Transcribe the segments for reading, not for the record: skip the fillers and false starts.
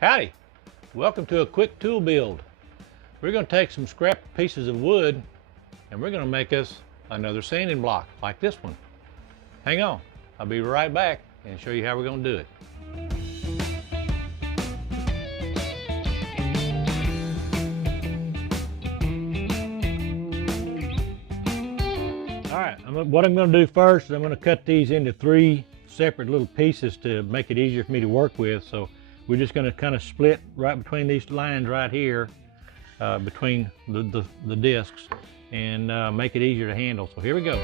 Howdy, welcome to a quick tool build. We're going to take some scrap pieces of wood and we're going to make us another sanding block like this one. Hang on, I'll be right back and show you how we're going to do it. All right, what I'm going to do first is I'm going to cut these into 3 separate little pieces to make it easier for me to work with. So we're just going to kind of split right between these lines right here, between the discs, and make it easier to handle. So here we go.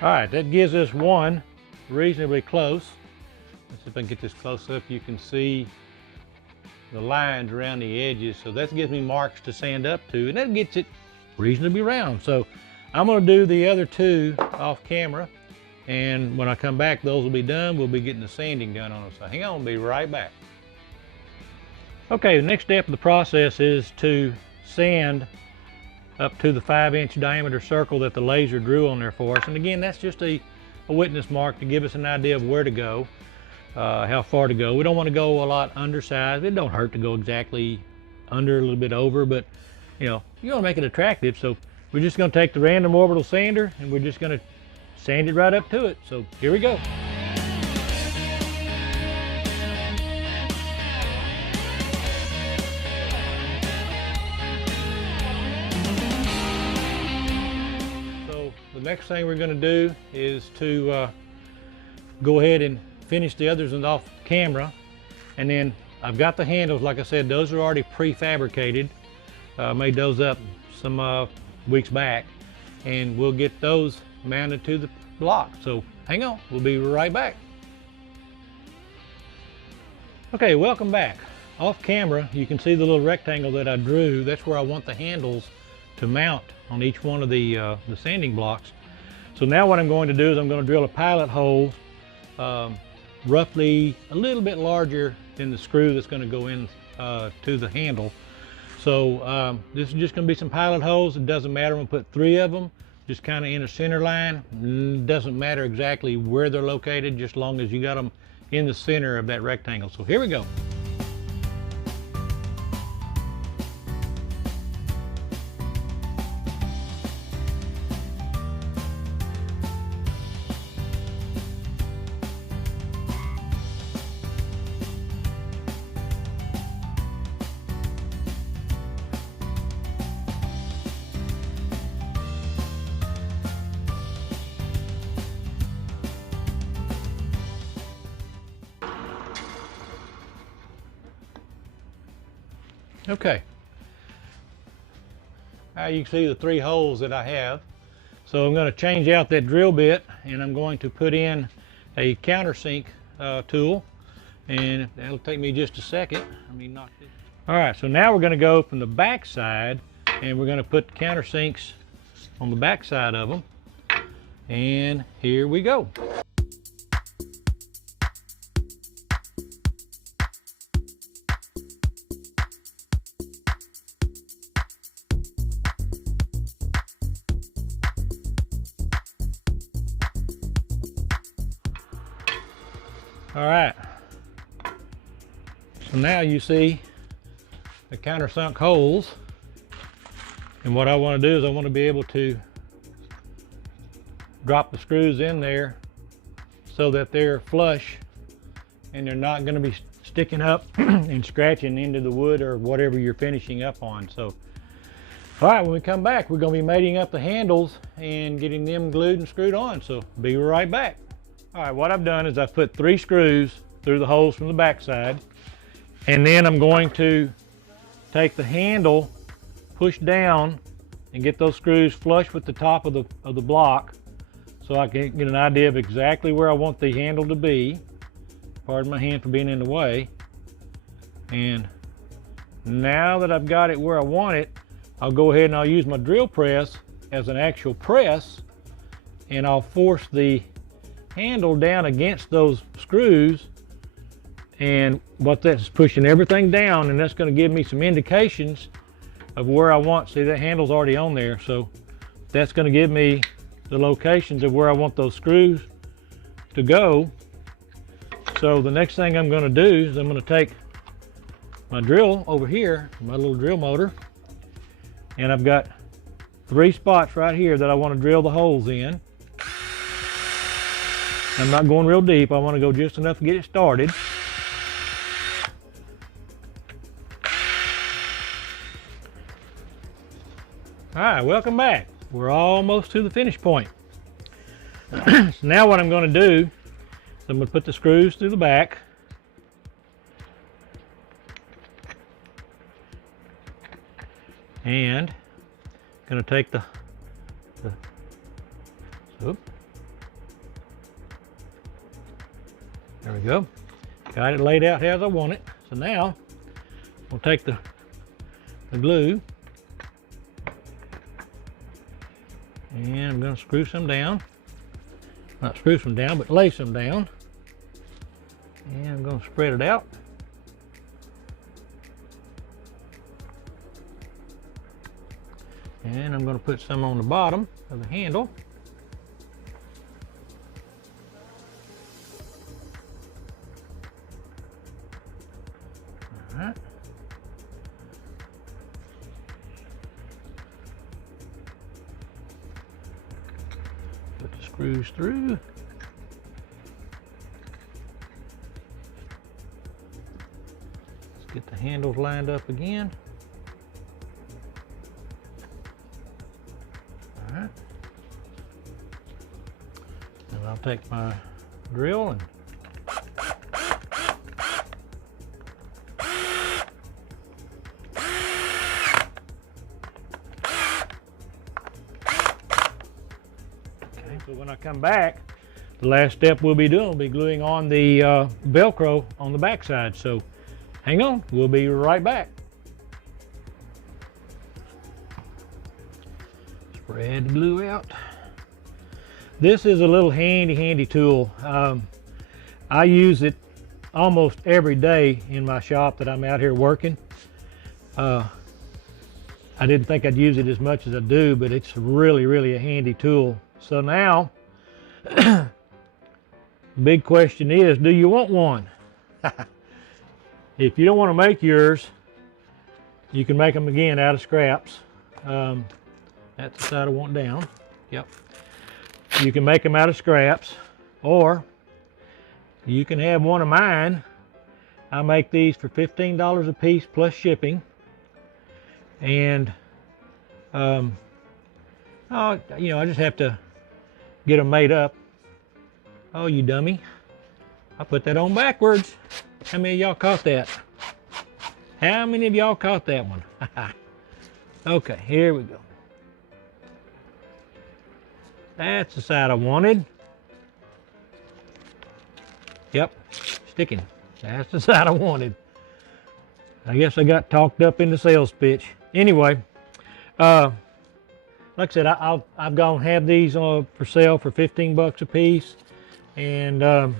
All right, that gives us one reasonably close. Let's see if I can get this close up. You can see the lines around the edges. So that gives me marks to sand up to, and that gets it reasonably round. So I'm gonna do the other 2 off camera, and when I come back, those will be done. We'll be getting the sanding done on them. So hang on, I'll be right back. Okay, the next step of the process is to sand up to the 5-inch diameter circle that the laser drew on there for us. And again, that's just a witness mark to give us an idea of where to go, how far to go. We don't want to go a lot undersized. It don't hurt to go exactly under, a little bit over, but you want to make it attractive. So we're just going to take the random orbital sander and we're just going to sand it right up to it. So here we go. The next thing we're going to do is to go ahead and finish the others off camera, and then I've got the handles. Like I said, those are already prefabricated. Made those up some weeks back, and we'll get those mounted to the block. So hang on, we'll be right back. Okay, welcome back. Off camera, you can see the little rectangle that I drew. That's where I want the handles to mount on each one of the sanding blocks. So now what I'm going to do is I'm going to drill a pilot hole roughly a little bit larger than the screw that's going to go in to the handle. So this is just going to be some pilot holes. It doesn't matter. I'm going to put 3 of them just kind of in a center line. It doesn't matter exactly where they're located, just as long as you got them in the center of that rectangle. So here we go. Okay, now you can see the 3 holes that I have. So I'm going to change out that drill bit, and I'm going to put in a countersink tool, and that'll take me just a second. All right, so now we're going to go from the back side, and we're going to put countersinks on the back side of them, and here we go. All right, so now you see the countersunk holes, and what I want to do is I want to be able to drop the screws in there so that they're flush and they're not going to be sticking up and scratching into the wood or whatever you're finishing up on. So all right, when we come back, we're going to be mating up the handles and getting them glued and screwed on. So be right back. All right, what I've done is I've put 3 screws through the holes from the back side, and then I'm going to take the handle, push down, and get those screws flush with the top of the block so I can get an idea of exactly where I want the handle to be. Pardon my hand for being in the way. And now that I've got it where I want it, I'll go ahead and I'll use my drill press as an actual press and I'll force the handle down against those screws, and what that's pushing everything down, and that's going to give me some indications of where I want. See, that handle's already on there, so that's going to give me the locations of where I want those screws to go. So the next thing I'm going to do is I'm going to take my drill over here, my little drill motor, and I've got 3 spots right here that I want to drill the holes in. I'm not going real deep. I want to go just enough to get it started. All right, welcome back. We're almost to the finish point. So now what I'm going to do is I'm going to put the screws through the back. And I'm going to take the oop. There we go. Got it laid out as I want it. So now we'll take the glue, and I'm going to screw some down. Not screw some down, but lay some down. And I'm going to spread it out. And I'm going to put some on the bottom of the handle. All right. Put the screws through. Let's get the handles lined up again. All right. And I'll take my drill and so when I come back, the last step we'll be doing will be gluing on the Velcro on the back side. So hang on, we'll be right back. Spread the glue out. This is a little handy tool. I use it almost every day in my shop that I'm out here working. I didn't think I'd use it as much as I do, but it's really a handy tool. So now, the big question is, do you want one? If you don't want to make yours, you can make them again out of scraps. That's the side I want down. Yep. You can make them out of scraps, or you can have one of mine. I make these for $15 a piece plus shipping. And, I just have to get them made up. Oh, you dummy. I put that on backwards. How many of y'all caught that? How many of y'all caught that one? Okay, here we go. That's the side I wanted. Yep, sticking. That's the side I wanted. I guess I got talked up in the sales pitch. Anyway, like I said, I've gone have these for sale for 15 bucks a piece, and it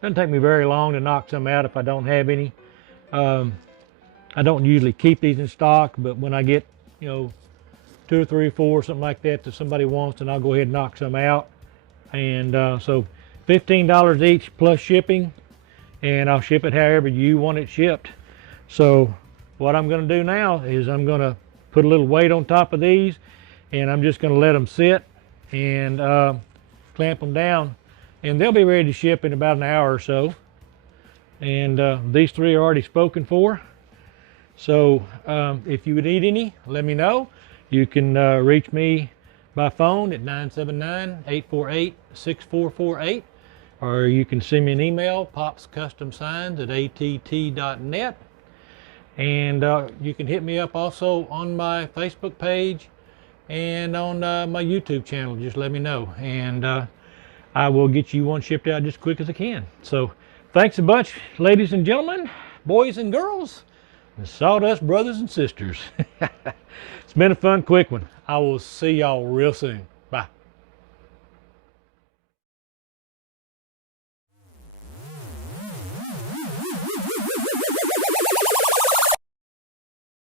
doesn't take me very long to knock some out if I don't have any. I don't usually keep these in stock, but when I get 2 or 3 or 4, something like that somebody wants, then I'll go ahead and knock some out. And so $15 each plus shipping, and I'll ship it however you want it shipped. So what I'm going to do now is I'm going to put a little weight on top of these, and I'm just going to let them sit and clamp them down, and they'll be ready to ship in about an hour or so. And these 3 are already spoken for. So if you would need any, let me know. You can reach me by phone at 979-848-6448, or you can send me an email, popscustomsigns@att.net. And you can hit me up also on my Facebook page and on my YouTube channel. Just let me know, and I will get you one shipped out just as quick as I can. So thanks a bunch, ladies and gentlemen, boys and girls, and Sawdust brothers and sisters. It's been a fun, quick one. I will see y'all real soon.